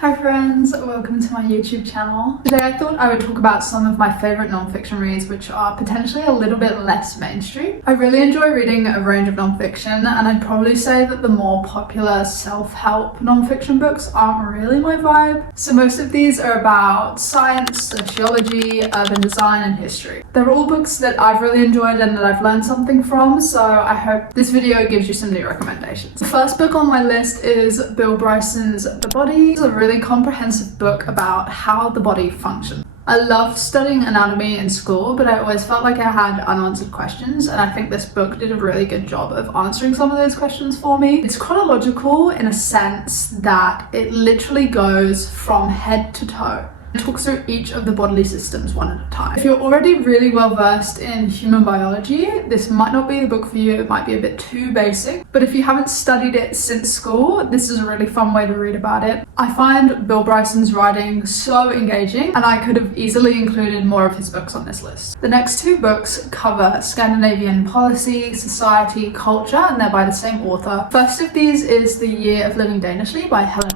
Hi friends, welcome to my YouTube channel. Today I thought I would talk about some of my favourite non-fiction reads which are potentially a little bit less mainstream. I really enjoy reading a range of non-fiction, and I'd probably say that the more popular self-help non-fiction books aren't really my vibe. So most of these are about science, sociology, urban design and history. They're all books that I've really enjoyed and that I've learned something from, so I hope this video gives you some new recommendations. The first book on my list is Bryson's The Body. It's a really comprehensive book about how the body functions. I loved studying anatomy in school, but I always felt like I had unanswered questions, and I think this book did a really good job of answering some of those questions for me. It's chronological in a sense that it literally goes from head to toe. It talks through each of the bodily systems one at a time. If you're already really well versed in human biology, this might not be the book for you. It might be a bit too basic, but if you haven't studied it since school, this is a really fun way to read about it. I find Bryson's writing so engaging, and I could have easily included more of his books on this list. The next two books cover Scandinavian policy, society, culture, and they're by the same author. First of these is The Year of Living Danishly by Helen.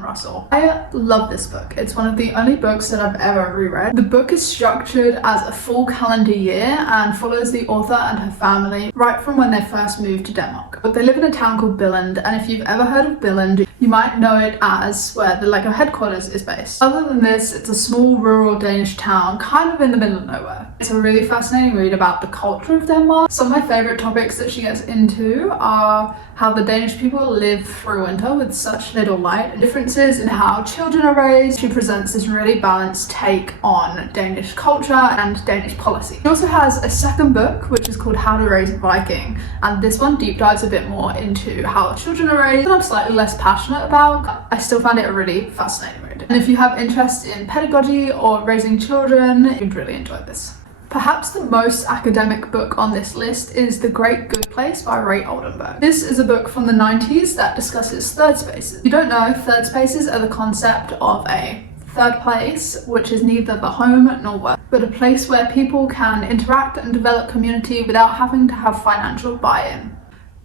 I love this book. It's one of the only books that I've ever reread. The book is structured as a full calendar year and follows the author and her family right from when they first moved to Denmark. But they live in a town called Billund, and if you've ever heard of Billund, you might know it as where the Lego headquarters is based. Other than this, it's a small rural Danish town kind of in the middle of nowhere. It's a really fascinating read about the culture of Denmark. Some of my favorite topics that she gets into are how the Danish people live through winter with such little light, and differences in how children are raised. She presents this really balanced take on Danish culture and Danish policy. She also has a second book which is called How to Raise a Viking, and this one deep dives a bit more into how children are raised, and I'm slightly less passionate about. I still found it a really fascinating read. And if you have interest in pedagogy or raising children, you'd really enjoy this. Perhaps the most academic book on this list is The Great Good Place by Oldenburg. This is a book from the 90s that discusses third spaces. If you don't know, third spaces are the concept of a third place, which is neither the home nor work, but a place where people can interact and develop community without having to have financial buy-in.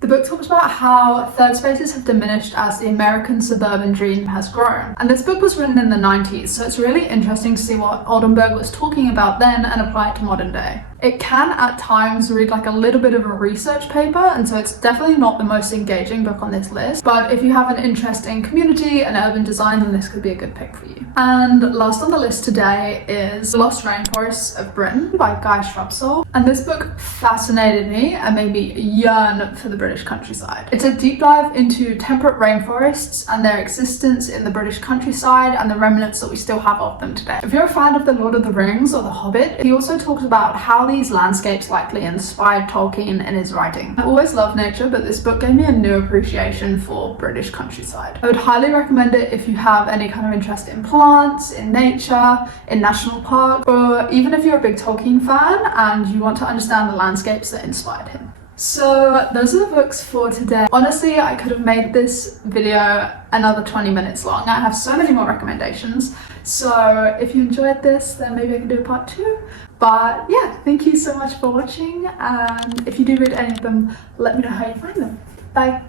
The book talks about how third spaces have diminished as the American suburban dream has grown. And this book was written in the 90s, so it's really interesting to see what Oldenburg was talking about then and apply it to modern day. It can at times read like a little bit of a research paper, and so it's definitely not the most engaging book on this list, but if you have an interest in community and urban design, then this could be a good pick for you. And last on the list today is The Lost Rainforests of Britain by Shrubsole, and this book fascinated me and made me yearn for the British countryside. It's a deep dive into temperate rainforests and their existence in the British countryside and the remnants that we still have of them today. If you're a fan of The Lord of the Rings or The Hobbit, he also talks about how these landscapes likely inspired Tolkien in his writing. I've always loved nature, but this book gave me a new appreciation for British countryside. I would highly recommend it if you have any kind of interest in plants, in nature, in national parks, or even if you're a big Tolkien fan and you want to understand the landscapes that inspired him. So those are the books for today. Honestly, I could have made this video another 20 minutes long. I have so many more recommendations. So if you enjoyed this, then maybe I can do a part 2. But yeah, thank you so much for watching. And if you do read any of them, let me know how you find them. Bye.